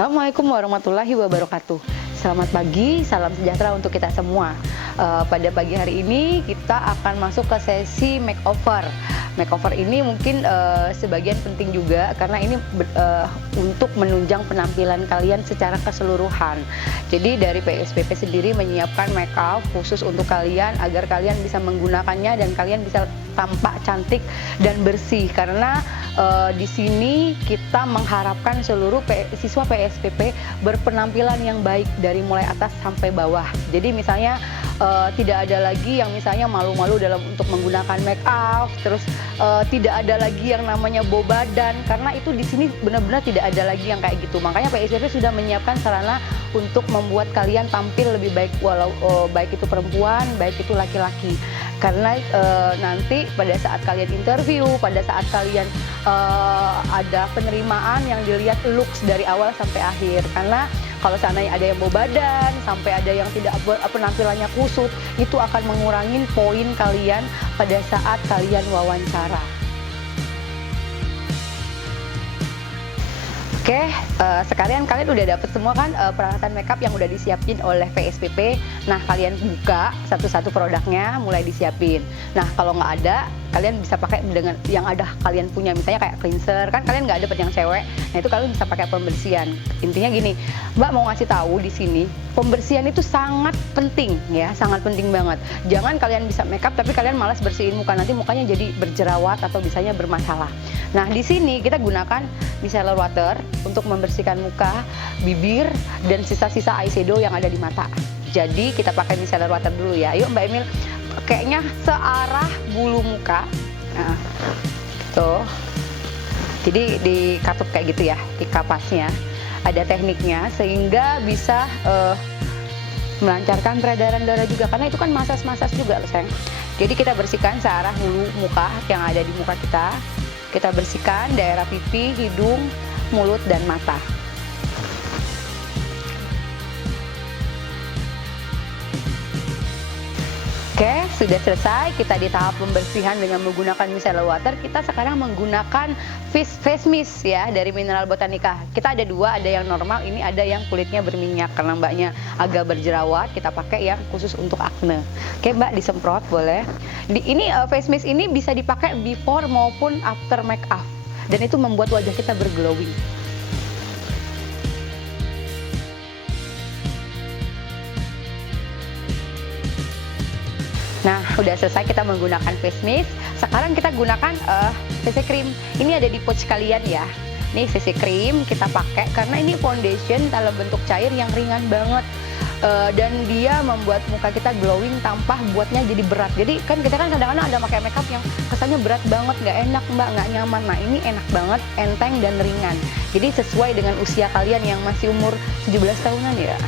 Assalamualaikum warahmatullahi wabarakatuh. Selamat pagi, salam sejahtera untuk kita semua. Pada pagi hari ini kita akan masuk ke sesi makeover. Makeover ini mungkin sebagian penting juga karena ini untuk menunjang penampilan kalian secara keseluruhan. Jadi dari PSPP sendiri menyiapkan makeup khusus untuk kalian agar kalian bisa menggunakannya dan kalian bisa tampak cantik dan bersih, karena di sini kita mengharapkan seluruh siswa PSPP berpenampilan yang baik dari mulai atas sampai bawah. Jadi misalnya tidak ada lagi yang misalnya malu-malu dalam untuk menggunakan make up, terus tidak ada lagi yang namanya bau badan, karena itu di sini benar-benar tidak ada lagi yang kayak gitu. Makanya PSPP sudah menyiapkan sarana untuk membuat kalian tampil lebih baik, walau baik itu perempuan, baik itu laki-laki. Karena nanti pada saat kalian interview, pada saat kalian ada penerimaan yang dilihat looks dari awal sampai akhir. Karena kalau seandainya ada yang bau badan, sampai ada yang tidak penampilannya kusut, itu akan mengurangi poin kalian pada saat kalian wawancara. Oke, sekalian kalian udah dapet semua kan peralatan makeup yang udah disiapin oleh PSPP. Nah, kalian buka satu-satu produknya, mulai disiapin. Nah, kalau nggak ada, kalian bisa pakai dengan yang ada kalian punya, misalnya kayak cleanser, kan kalian nggak dapet yang cewek. Nah, itu kalian bisa pakai pembersihan. Intinya gini, Mbak mau ngasih tahu di sini, pembersihan itu sangat penting ya, sangat penting banget. Jangan kalian bisa makeup tapi kalian malas bersihin muka, nanti mukanya jadi berjerawat atau bisanya bermasalah. Nah, di sini kita gunakan micellar water untuk membersihkan muka, bibir, dan sisa-sisa eyeshadow yang ada di mata. Jadi kita pakai micellar water dulu ya. Yuk Mbak Emil, kayaknya searah bulu muka. Nah, tuh. Jadi dikatup kayak gitu ya, di kapasnya. Ada tekniknya sehingga bisa melancarkan peredaran darah juga, karena itu kan masas-masas juga loh sayang. Jadi kita bersihkan searah bulu muka yang ada di muka kita. Kita bersihkan daerah pipi, hidung, mulut, dan mata. Oke, sudah selesai kita di tahap pembersihan dengan menggunakan micellar water. Kita sekarang menggunakan face mist ya dari Mineral Botanica. Kita ada dua, ada yang normal, ini ada yang kulitnya berminyak karena mbaknya agak berjerawat. Kita pakai yang khusus untuk acne. Oke Mbak, disemprot boleh. Ini face mist ini bisa dipakai before maupun after make up, dan itu membuat wajah kita berglowing. Nah, udah selesai kita menggunakan face mist. Sekarang kita gunakan CC cream. Ini ada di pouch kalian ya. Nih CC cream kita pakai karena ini foundation dalam bentuk cair yang ringan banget. Dan dia membuat muka kita glowing tanpa buatnya jadi berat. Jadi kan kita kan kadang-kadang ada pakai makeup yang kesannya berat banget, nggak enak Mbak, nggak nyaman. Nah, ini enak banget, enteng dan ringan. Jadi sesuai dengan usia kalian yang masih umur 17 tahunan ya.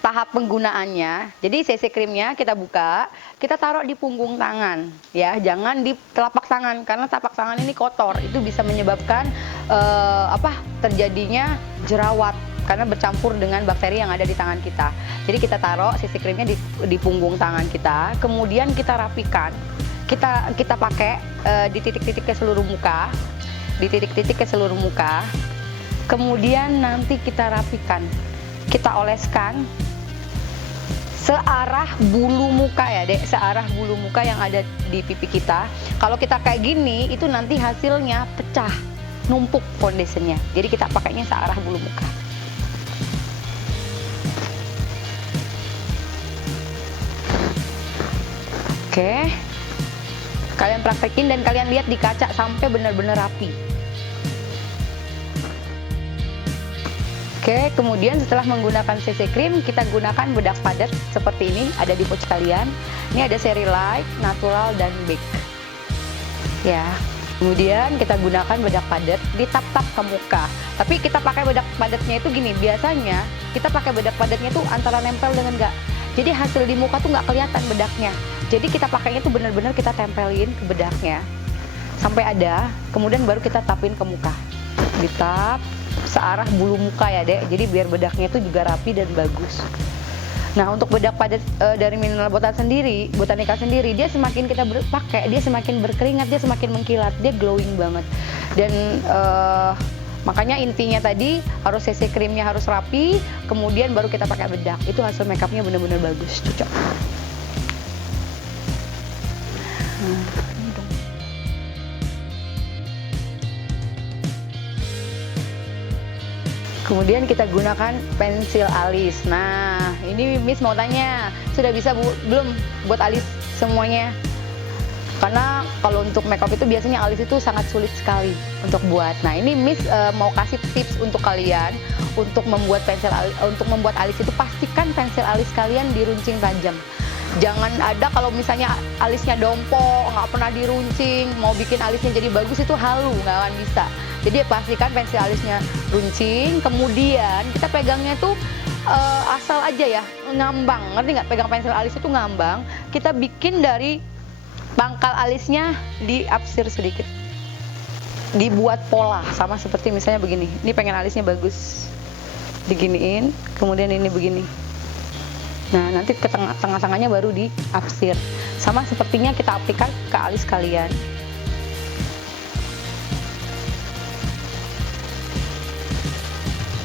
Tahap penggunaannya, jadi CC creamnya kita buka, kita taruh di punggung tangan ya, jangan di telapak tangan karena telapak tangan ini kotor, itu bisa menyebabkan terjadinya jerawat karena bercampur dengan bakteri yang ada di tangan kita. Jadi kita taruh CC creamnya di punggung tangan kita, kemudian kita rapikan, kita pakai di titik-titik ke seluruh muka, kemudian nanti kita rapikan, kita oleskan searah bulu muka ya dek, searah bulu muka yang ada di pipi kita. Kalau kita kayak gini, itu nanti hasilnya pecah, numpuk foundationnya. Jadi kita pakainya searah bulu muka. Oke, kalian praktekin dan kalian lihat di kaca sampai benar-benar rapi. Oke, kemudian setelah menggunakan CC cream, kita gunakan bedak padat seperti ini, ada di pouch kalian. Ini ada seri light, natural, dan big. Ya, kemudian kita gunakan bedak padat, ditap-tap ke muka. Tapi kita pakai bedak padatnya itu gini, biasanya kita pakai bedak padatnya itu antara nempel dengan enggak. Jadi hasil di muka tuh nggak kelihatan bedaknya. Jadi kita pakainya tuh benar-benar kita tempelin ke bedaknya sampai ada, kemudian baru kita tapin ke muka. Ditap searah bulu muka ya dek, jadi biar bedaknya itu juga rapi dan bagus. Nah, untuk bedak padat dari Mineral Botanica sendiri, dia semakin kita pakai, dia semakin berkeringat, dia semakin mengkilat, dia glowing banget. Dan Makanya intinya tadi harus CC krimnya harus rapi, kemudian baru kita pakai bedak. Itu hasil makeupnya bener-bener bagus, cocok. Nah, ini dong. Kemudian kita gunakan pensil alis. Nah, ini Miss mau tanya, sudah bisa belum buat alis semuanya? Karena kalau untuk makeup itu biasanya alis itu sangat sulit sekali untuk buat. Nah, ini Miss mau kasih tips untuk kalian untuk membuat alis itu pastikan pensil alis kalian diruncing tajam. Jangan ada kalau misalnya alisnya dompok, nggak pernah diruncing, mau bikin alisnya jadi bagus itu halu, nggak akan bisa. Jadi pastikan pensil alisnya runcing, kemudian kita pegangnya tuh asal aja ya, ngambang. Ngerti nggak? Pegang pensil alis itu ngambang. Kita bikin dari pangkal alisnya diapsir sedikit. Dibuat pola, sama seperti misalnya begini. Ini pengen alisnya bagus. Diginiin, kemudian ini begini. Nah, nanti ke tengah-tengahnya baru diapsir. Sama sepertinya kita aplikan ke alis kalian.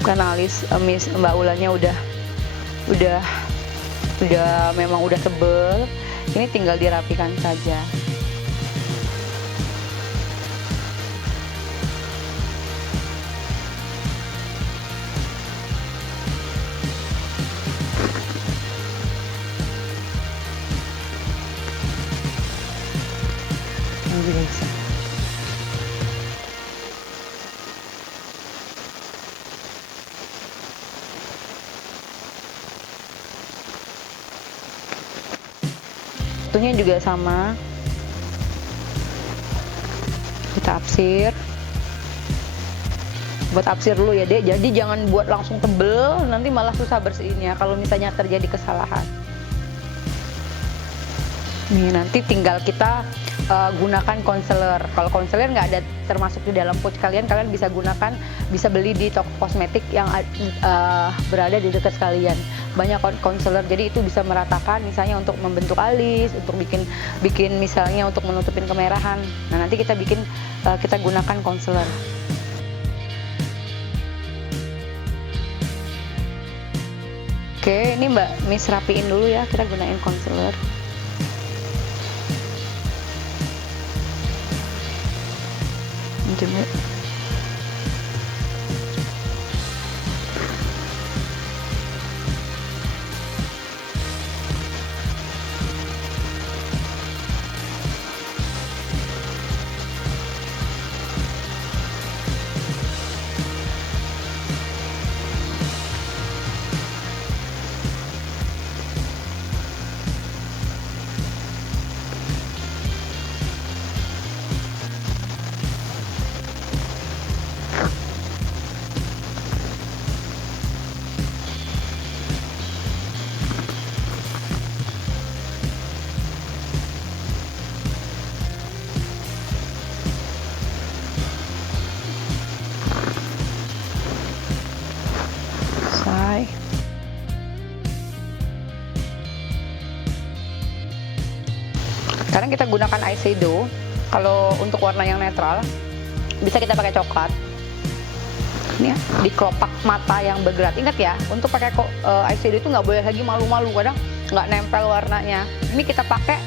Karena alis Miss Mbak Ulannya udah memang udah tebel. Ini tinggal dirapikan saja. Bisa. Satunya juga sama, kita apsir. Buat apsir dulu ya Dek, jadi jangan buat langsung tebel, nanti malah susah bersihinnya kalau misalnya terjadi kesalahan. Nih, nanti tinggal kita gunakan concealer. Kalau concealer nggak ada termasuk di dalam pouch kalian, kalian bisa gunakan, bisa beli di toko kosmetik yang berada di dekat kalian. Banyak concealer, jadi itu bisa meratakan, misalnya untuk membentuk alis, untuk bikin misalnya untuk menutupin kemerahan. Nah, nanti kita gunakan concealer. Oke, ini Mbak Miss rapiin dulu ya, kita gunain concealer. Jemur. Selesai. Sekarang kita gunakan eyeshadow. Kalau untuk warna yang netral, bisa kita pakai coklat. Ini ya, di kelopak mata yang bergerak. Ingat ya, untuk pakai eyeshadow itu nggak boleh lagi malu-malu, kadang nggak nempel warnanya. Ini kita pakai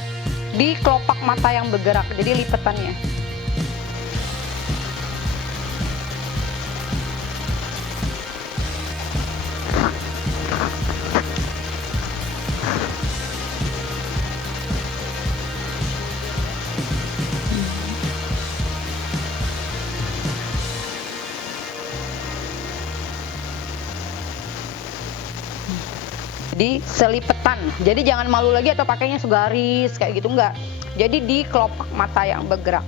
di kelopak mata yang bergerak, jadi lipetannya. Jadi selipetan, jadi jangan malu lagi atau pakainya segaris kayak gitu, enggak. Jadi di kelopak mata yang bergerak.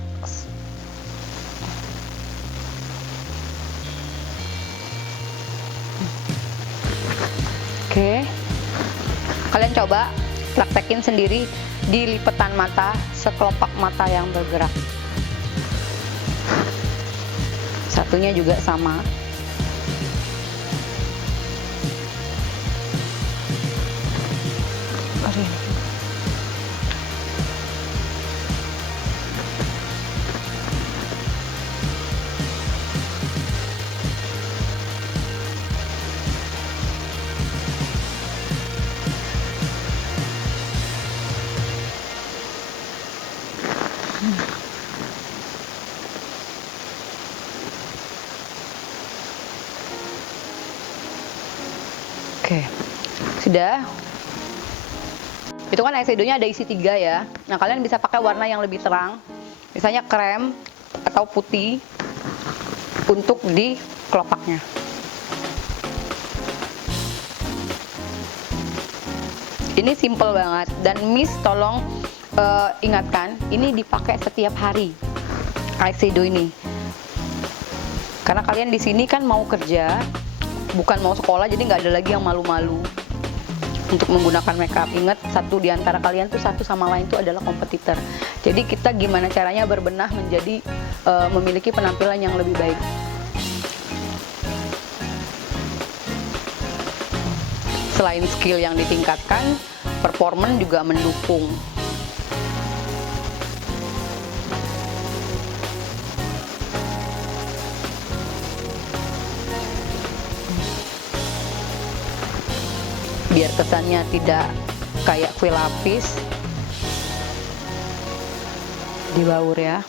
Oke, kalian coba praktekin sendiri di lipetan mata, sekelopak mata yang bergerak. Satunya juga sama. Oke, sudah. Itu kan eyeshadow-nya ada isi 3 ya. Nah, kalian bisa pakai warna yang lebih terang, misalnya krem atau putih untuk di kelopaknya. Ini simple banget, dan Miss tolong ingatkan, ini dipakai setiap hari eyeshadow ini. Karena kalian di sini kan mau kerja, bukan mau sekolah, jadi nggak ada lagi yang malu-malu untuk menggunakan makeup. Ingat, satu di antara kalian tuh satu sama lain tuh adalah kompetitor. Jadi kita gimana caranya berbenah menjadi memiliki penampilan yang lebih baik. Selain skill yang ditingkatkan, performan juga mendukung. Biar kesannya tidak kayak kue lapis, dibaur ya.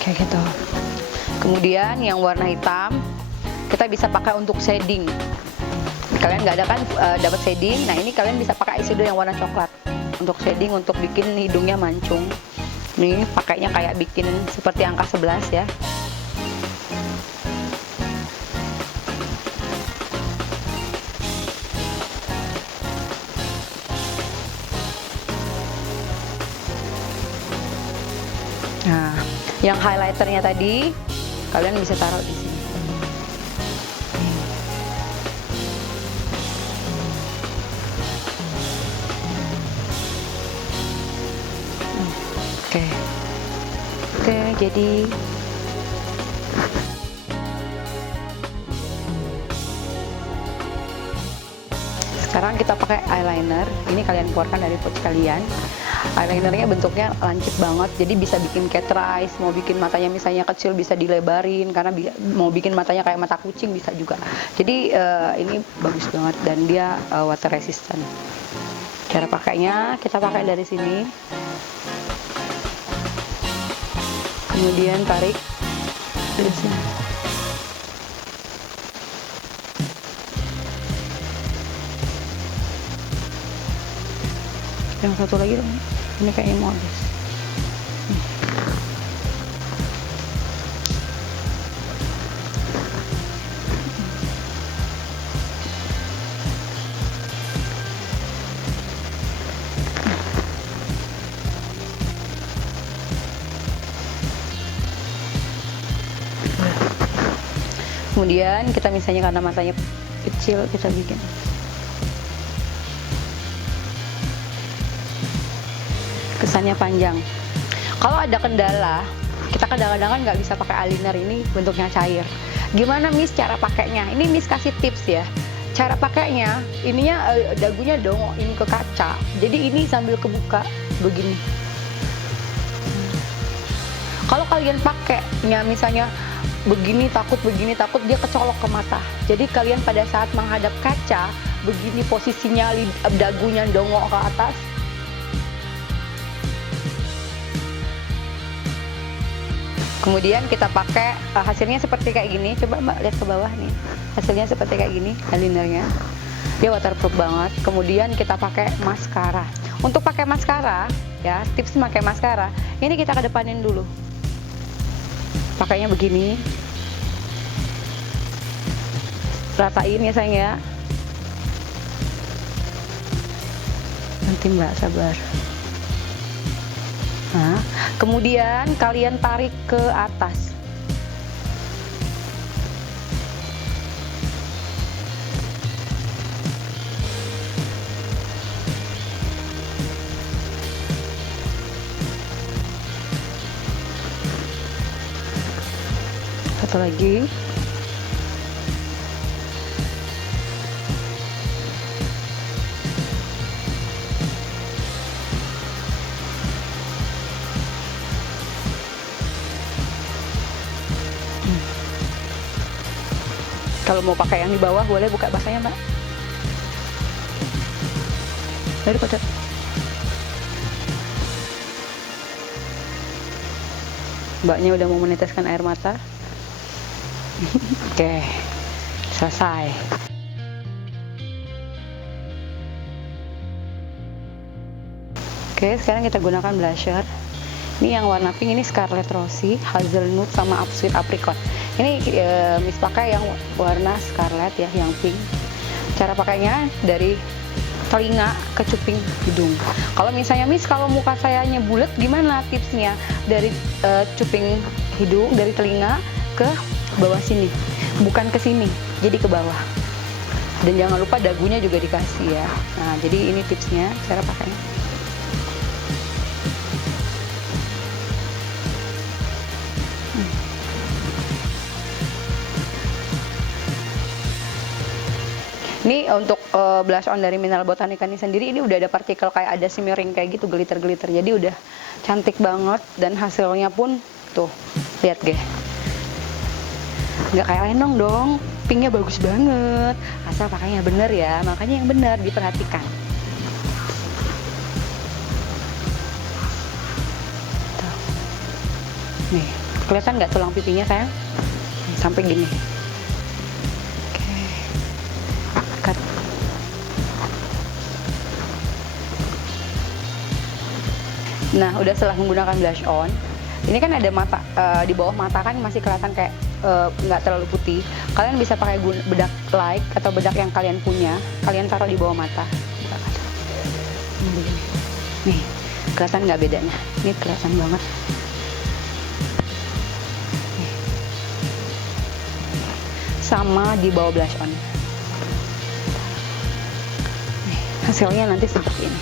Kayak gitu. Kemudian yang warna hitam kita bisa pakai untuk shading. Kalian nggak ada kan dapat shading, nah ini kalian bisa pakai eyeshadow yang warna coklat untuk shading, untuk bikin hidungnya mancung. Ini pakainya kayak bikin seperti angka 11 ya. Nah, yang highlighternya tadi kalian bisa taruh di sini. Oke, jadi sekarang kita pakai eyeliner. Ini kalian keluarkan dari pouch kalian. Eyelinernya bentuknya lancip banget, jadi bisa bikin cat eyes. Mau bikin matanya misalnya kecil bisa dilebarin, karena mau bikin matanya kayak mata kucing bisa juga. Jadi ini bagus banget, dan dia water resistant. Cara pakainya kita pakai dari sini, kemudian tarik dari sini. Yang satu lagi dong, ini kayaknya mau habis. Kemudian kita misalnya karena matanya kecil, kita bikin kesannya panjang. Kalau ada kendala, kita kadang-kadang kan nggak bisa pakai eyeliner, ini bentuknya cair. Gimana Miss cara pakainya? Ini Miss kasih tips ya. Cara pakainya, ininya dagunya dongokin ke kaca. Jadi ini sambil kebuka begini. Kalau kalian pakainya misalnya begini takut dia kecolok ke mata. Jadi kalian pada saat menghadap kaca begini posisinya, dagunya dongok ke atas. Kemudian kita pakai hasilnya seperti kayak gini. Coba Mbak lihat ke bawah nih, hasilnya seperti kayak gini eyelinernya. Dia waterproof banget. Kemudian kita pakai maskara. Untuk pakai maskara ya, tips pakai maskara ini kita kedepanin dulu, pakainya begini, ratain ya sayang ya. Nanti Mbak sabar. Nah, kemudian kalian tarik ke atas. Satu lagi. Kalau mau pakai yang di bawah boleh buka basahnya Mbak. Daripada Mbaknya udah mau meneteskan air mata. Oke, selesai. Oke, sekarang kita gunakan blusher. Ini yang warna pink, ini Scarlet Rosy, Hazelnut, sama Sweet Apricot. Ini Miss pakai yang warna Scarlet ya, yang pink. Cara pakainya dari telinga ke cuping hidung. Kalau misalnya Miss, kalau muka sayanya bulat, gimana tipsnya? Dari cuping hidung, dari telinga ke bawah sini, bukan ke sini, jadi ke bawah. Dan jangan lupa dagunya juga dikasih ya. Nah, jadi ini tipsnya cara pakainya. Ini untuk blush on dari Mineral Botanica ini sendiri, ini udah ada partikel kayak ada shimmering kayak gitu, glitter-glitter. Jadi udah cantik banget dan hasilnya pun tuh, lihat deh. Nggak kayak lenong dong, pinknya bagus banget. Asal pakainya bener ya, makanya yang bener diperhatikan. Tuh. Nih, kelihatan nggak tulang pipinya sayang? Nih, sampai gini. Nah, udah setelah menggunakan blush on, ini kan ada mata, di bawah mata kan masih kelihatan kayak nggak terlalu putih. Kalian bisa pakai bedak light atau bedak yang kalian punya, kalian taruh di bawah mata. Nih, kelihatan nggak bedanya? Ini kelihatan banget. Nih. Sama di bawah blush on. Nih, hasilnya nanti seperti ini.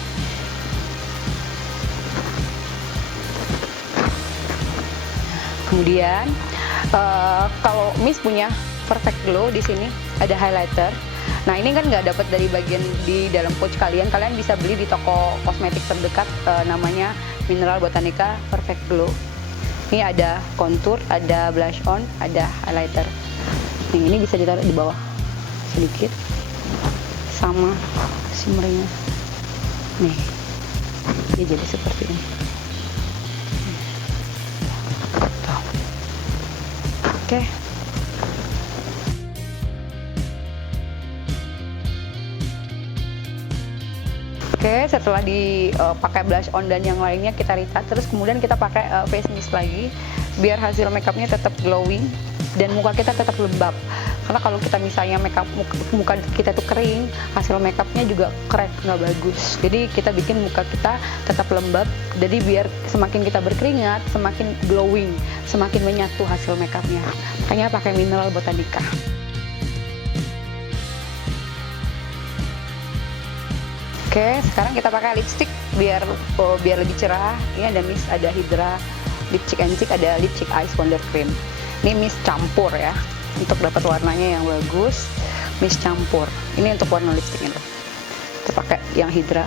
Kemudian kalau Miss punya Perfect Glow, di sini ada highlighter. Nah, ini kan nggak dapat dari bagian di dalam pouch kalian. Kalian bisa beli di toko kosmetik terdekat, namanya Mineral Botanica Perfect Glow. Ini ada contour, ada blush on, ada highlighter. Ini bisa ditaruh di bawah sedikit, sama shimmernya. Nih, dia jadi seperti ini. Oke. Oke, setelah dipakai blush on dan yang lainnya kita retouch, terus kemudian kita pakai face mist lagi biar hasil makeupnya tetap glowing dan muka kita tetap lembab. Karena kalau kita misalnya muka kita tuh kering, hasil makeupnya juga crack, nggak bagus. Jadi kita bikin muka kita tetap lembab. Jadi biar semakin kita berkeringat, semakin glowing, semakin menyatu hasil makeupnya. Makanya pakai Mineral Botanica. Oke, sekarang kita pakai lipstick biar lebih cerah. Ini ada Miss, ada Hydra Lipstick and Cheek, ada Lipstick Eyes Wonder Cream. Ini Miss campur ya, untuk dapat warnanya yang bagus. Miss campur. Ini untuk warna lipstiknya loh. Kita pakai yang Hydra.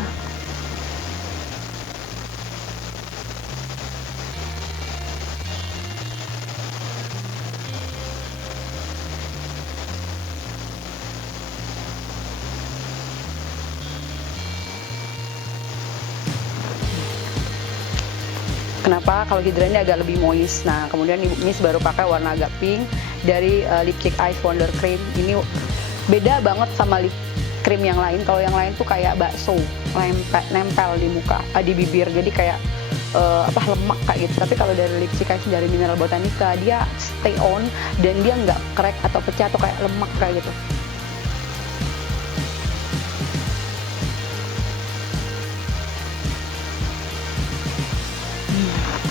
Kenapa? Kalau Hydra ini agak lebih moist. Nah, kemudian Miss baru pakai warna agak pink dari Lipstick Eyes Wonder Cream. Ini beda banget sama lip cream yang lain. Kalau yang lain tuh kayak bakso, nempel di muka, di bibir. Jadi kayak lemak kayak gitu. Tapi kalau dari Lipstick Eyes dari Mineral Botanica, dia stay on dan dia nggak crack atau pecah atau kayak lemak kayak gitu.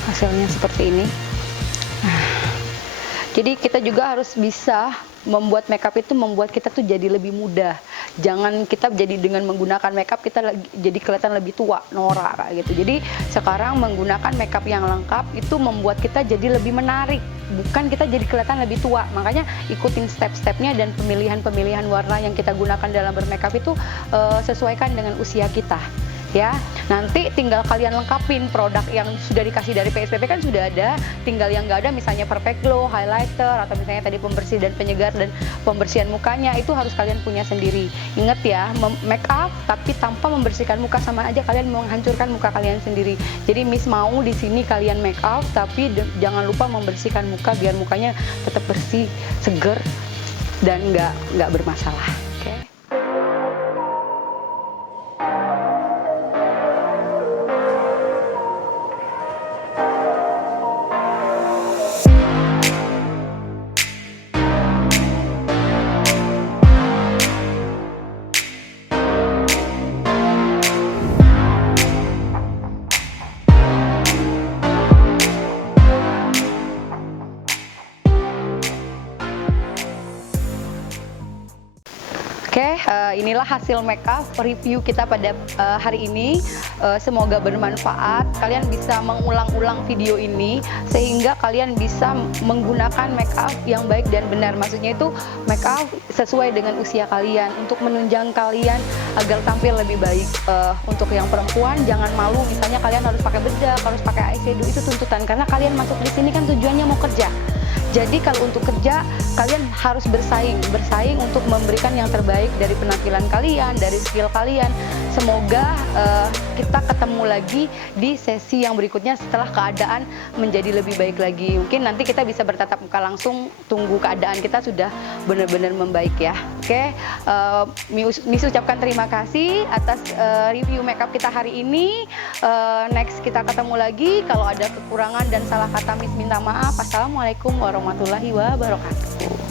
Hasilnya seperti ini. Jadi kita juga harus bisa membuat makeup itu membuat kita tuh jadi lebih mudah. Jangan kita jadi dengan menggunakan makeup kita jadi kelihatan lebih tua, norak kayak gitu. Jadi sekarang menggunakan makeup yang lengkap itu membuat kita jadi lebih menarik, bukan kita jadi kelihatan lebih tua. Makanya ikutin step-stepnya dan pemilihan-pemilihan warna yang kita gunakan dalam bermakeup itu sesuaikan dengan usia kita. ya. Nanti tinggal kalian lengkapin produk yang sudah dikasih dari PSPP kan sudah ada, tinggal yang nggak ada misalnya Perfect Glow, highlighter, atau misalnya tadi pembersih dan penyegar dan pembersihan mukanya itu harus kalian punya sendiri. Ingat ya, make up tapi tanpa membersihkan muka sama aja kalian menghancurkan muka kalian sendiri. Jadi Miss mau di sini kalian make up tapi jangan lupa membersihkan muka biar mukanya tetap bersih, seger dan nggak bermasalah. Oke. Oke, inilah hasil makeup review kita pada hari ini. Semoga bermanfaat. Kalian bisa mengulang-ulang video ini sehingga kalian bisa menggunakan makeup yang baik dan benar. Maksudnya itu makeup sesuai dengan usia kalian untuk menunjang kalian agar tampil lebih baik. Untuk yang perempuan jangan malu. Misalnya kalian harus pakai bedak, harus pakai eyeshadow, itu tuntutan karena kalian masuk di sini kan tujuannya mau kerja. Jadi kalau untuk kerja, kalian harus bersaing untuk memberikan yang terbaik dari penampilan kalian, dari skill kalian. Semoga kita ketemu lagi di sesi yang berikutnya setelah keadaan menjadi lebih baik lagi. Mungkin nanti kita bisa bertatap muka langsung, tunggu keadaan kita sudah benar-benar membaik ya. Oke, Miss ucapkan terima kasih atas review makeup kita hari ini. Next kita ketemu lagi. Kalau ada kekurangan dan salah kata Miss minta maaf. Assalamualaikum warahmatullahi wabarakatuh.